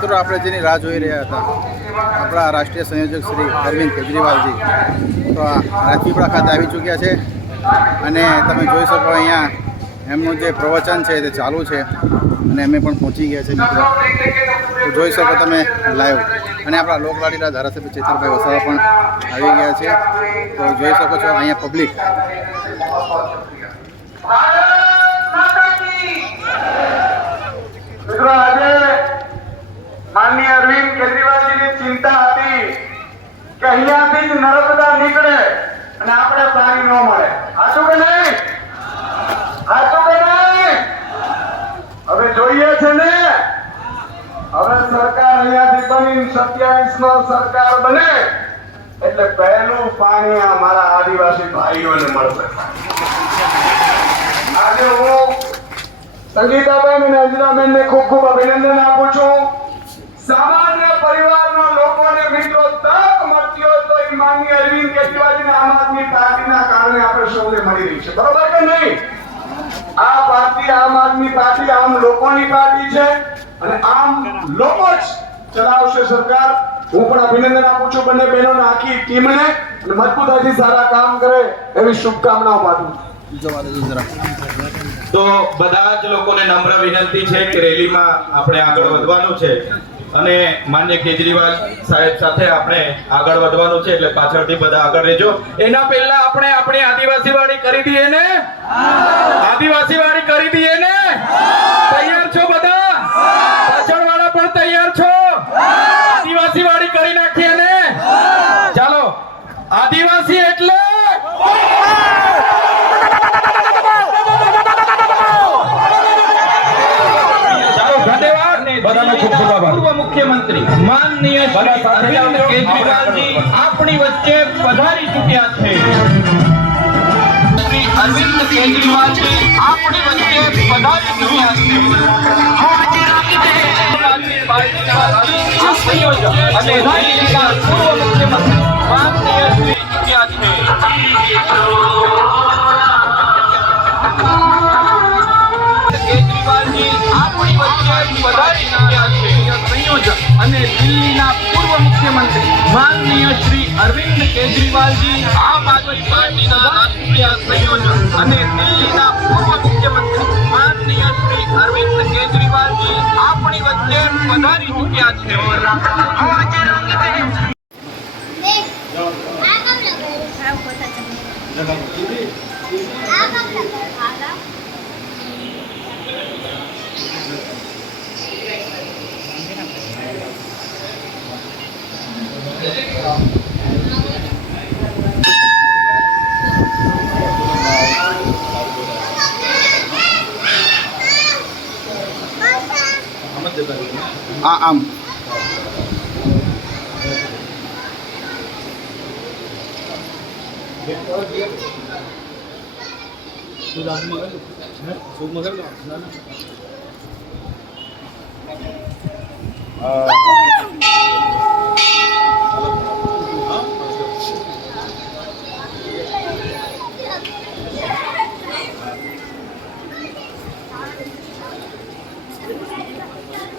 મિત્રો, આપણે જેની રાહ જોઈ રહ્યા હતા આપણા રાષ્ટ્રીય સંયોજક શ્રી અરવિંદ કેજરીવાલજી તો રાજપીપળા ખાતે આવી ચૂક્યા છે અને તમે જોઈ શકો અહીંયા એમનું જે પ્રવચન છે તે ચાલુ છે અને અમે પણ પહોંચી ગયા છે મિત્રો. તો જોઈ શકો તમે લાઈવ. અને આપણા લોકલાડીના ધારાસભ્ય ચેતરભાઈ વસાવા પણ આવી ગયા છે. તો જોઈ શકો છો અહીંયા પબ્લિક. આજે માનનીય અરવિંદ કેજરીવાલજીની ચિંતા હતી કે અહીંયાથી જ નર્મદા નીકળે અને આપણે પાણી ન મળે. સાચું કે નહીં? સાચું કે નહીં? હવે જોઈએ છે ને, હવે સરકાર અહીંયાથી બની 27માં સરકાર બને એટલે પહેલું પાણી અમારા આદિવાસી ભાઈઓને મળશે. આજે હું સંગીતાબેન અને અંજનાબેનને ખૂબ ખૂબ અભિનંદન આપું છું. સામાન્ય પરિવારના લોકોને મિત્રો તક મળતી હોય તો એ માનનીય અરવિંદ કેજરીવાલજીને આમ આદમી પાર્ટીના કારણે આપણે સૌને મળી રહી છે. બરોબર કે નહીં? આ પાર્ટી આમ આદમી પાર્ટી આમ લોકોની પાર્ટી છે અને આમ લોકો જ ચલાવશે સરકાર. હું પણ અભિનંદન આપું છું બંને બહેનોને, આખી ટીમને, અને મજબૂતાઈથી સારા કામ કરે એવી શુભકામનાઓ પાઠવું છું. તો બધા જ લોકોને નમ્ર વિનંતી છે કે રેલીમાં આપણે આગળ વધવાનું છે અને માન્ય કેજરીવાલ સાહેબ સાથે આપણે આગળ વધવાનું છે, એટલે પાછળથી બધા આગળ રહેજો. એના પહેલા આપણે આપણી આદિવાસી વાડી કરી દઈએ ને? આદિવાસી વાડી કરી દઈએ ને? તૈયાર છો બધા? પાછળ વાળા પણ તૈયાર છો? આદિવાસી વાડી કરી નાખીએ ને? ચાલો. આદિવાસી એટલે પૂર્વ મુખ્યમંત્રી માનનીય શ્રી અરવિંદ કેજરીવાલજી આપણી વચ્ચે પધારી ચૂક્યા છે. શ્રી અરવિંદ કેજરીવાલજી આપણી વચ્ચે પધારી ચૂક્યા છે. અને રાજ્યના પૂર્વ મુખ્યમંત્રી માનનીય શ્રી ચૂક્યા છે. કેજરીવાલજી આપણી વચ્ચે પધારી ચૂક્યા છે. સંયોજક અને દિલ્હીના પૂર્વ મુખ્યમંત્રી માનનીય શ્રી અરવિંદ કેજરીવાલજી આમ આદમી પાર્ટીના રાષ્ટ્રીય સંયોજક અને દિલ્હીના પૂર્વ મુખ્યમંત્રી માનનીય શ્રી અરવિંદ કેજરીવાલજી આપણી વચ્ચે પધારી ચૂક્યા છે. આમ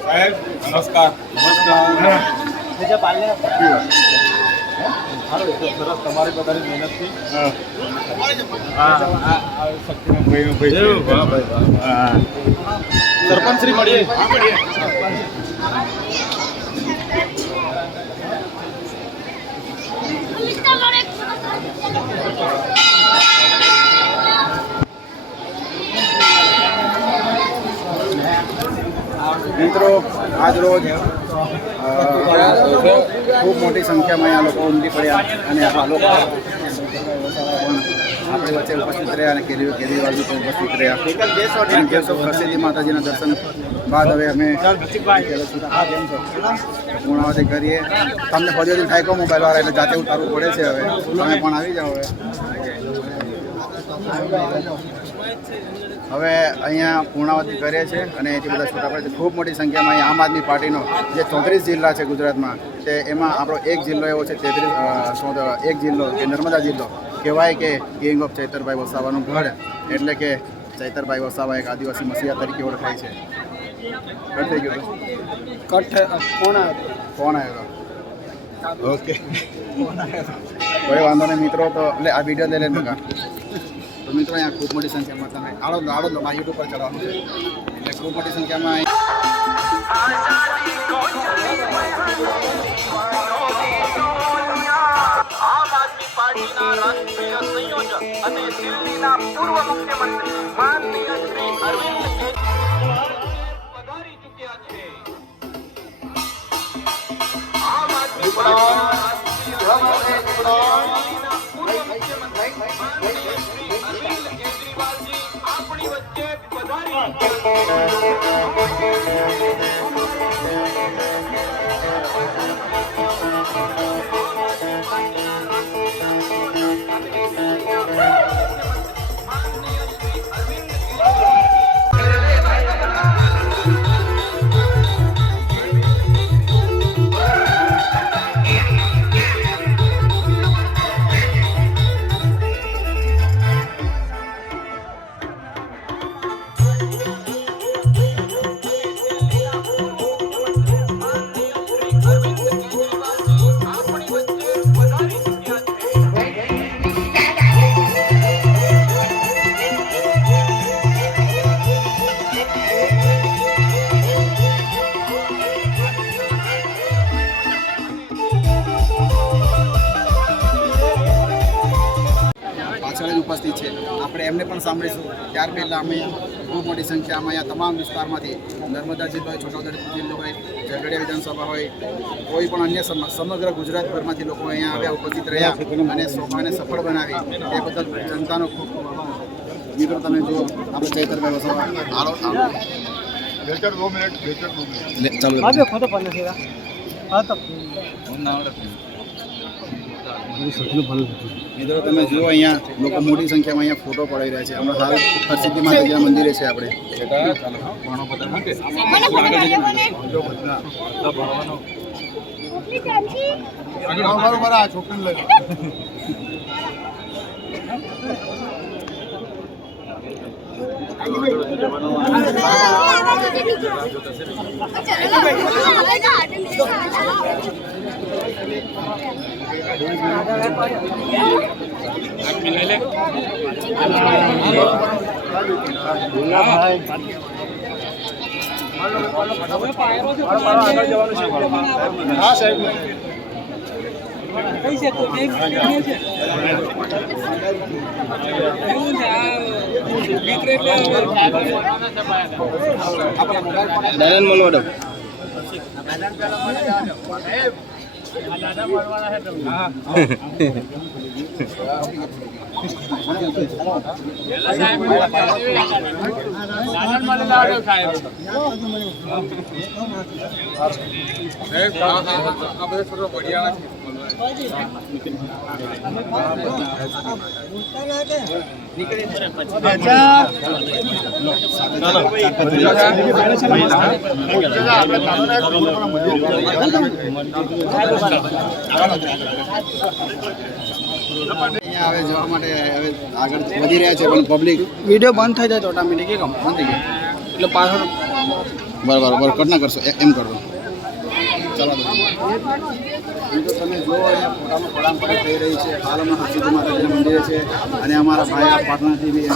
સાહેબ નમસ્કાર. સરસ તમારી બધાની મહેનતથી સરપંચ શ્રી મળીએ. મિત્રો, આજ રોજ ખૂબ મોટી સંખ્યામાં આ લોકો ઉમટી પડ્યા અને આ લોકો આપણી વચ્ચે ઉપસ્થિત રહ્યા અને કેજરીવાલજી પણ ઉપસ્થિત રહ્યા. પ્રસિદ્ધિ માતાજીના દર્શન બાદ હવે અમે પૂર્ણાવતી કરીએ. તમને ફોજોથી થાય કહો મોબાઈલ વાળા, એટલે જાતે ઉતારવું પડે છે. હવે તમે પણ આવી જાઓ. હવે અહીંયા પૂર્ણાવતી કરીએ છીએ અને એથી બધા છૂટા પડે છે. ખૂબ મોટી સંખ્યામાં અહીંયા આમ આદમી પાર્ટીનો જે 34 જિલ્લા છે ગુજરાતમાં, તે એમાં આપણો એક જિલ્લો એવો છે 33, એક જિલ્લો કે નર્મદા જિલ્લો કહેવાય કે કિંગ ઓફ ચૈતરભાઈ વસાવાનું ગઢ, એટલે કે ચૈતરભાઈ વસાવા એક આદિવાસી મસીહા તરીકે ઓળખાય છે. કટ થઈ ગયો ફોન આવ્યો ઓકે કોઈ વાંધો નહીં મિત્રો. તો એટલે આ વિડીયો લઈ લે બકા. તો મિત્રો અહીંયા ખૂબ મોટી સંખ્યામાં તમે આડો મારા યુટ્યુબ પર ચલાવવાનું છે એટલે ખૂબ મોટી સંખ્યામાં આમ આદમી પાર્ટીના રાષ્ટ્રીય સંયોજક અને દિલ્હીના પૂર્વ મુખ્યમંત્રી માનનીય શ્રી અરવિંદ પધારી ચૂક્યા છે. આમ આદમી પાર્ટીના રાષ્ટ્રીય દિલ્હીના પૂર્વ મુખ્યમંત્રી માનનીય શ્રી અરવિંદ કેજરીવાલજી આપણી વચ્ચે પધારી પાછળ જ ઉપસ્થિત છે. આપણે એમને પણ સાંભળીશું. ત્યાર પહેલાં અમે ખૂબ મોટી સંખ્યામાં અહીંયા તમામ વિસ્તારમાંથી નર્મદા જિલ્લો હોય, છોટાઉદેપુર જિલ્લો હોય, ઝઘડિયા વિધાનસભા હોય, કોઈ પણ અન્ય સમગ્ર ગુજરાતભરમાંથી લોકો અહીંયા આવ્યા, ઉપસ્થિત રહ્યા અને શોભાને સફળ બનાવી તે બદલ જનતાનો ખૂબ ખૂબ આભાર. મિત્રો તમે જુઓ આપણે ચૈતરભાઈ વસાવા આવો ચાલો મિત્રો તમે જુઓ અહીંયા લોકો મોટી સંખ્યામાં અહીંયા ફોટો પડાવી રહ્યા છે. હમણાં હાલ હરસિદ્ધિ માતાજીના મંદિરે છે આપણે. હા સાહેબ દયાનંદ મલવાડો અહીંયા હવે જવા માટે હવે આગળ વધી રહ્યા છે પણ પબ્લિક વિડીયો બંધ થઈ જાય તો ઓટોમેટિક કેમ બંધ થઈ ગયો એટલે પાછળ બરાબર કટ ના કરશો એમ કરજો ચાલો તો તમે જુઓ અહીંયા ફોટામાં પડામ થઈ રહી છે. હાલ અમે હરસિદ્ધિ માતાજીના મંદિરે છે અને અમારા ભાઈ પાટણાથી બી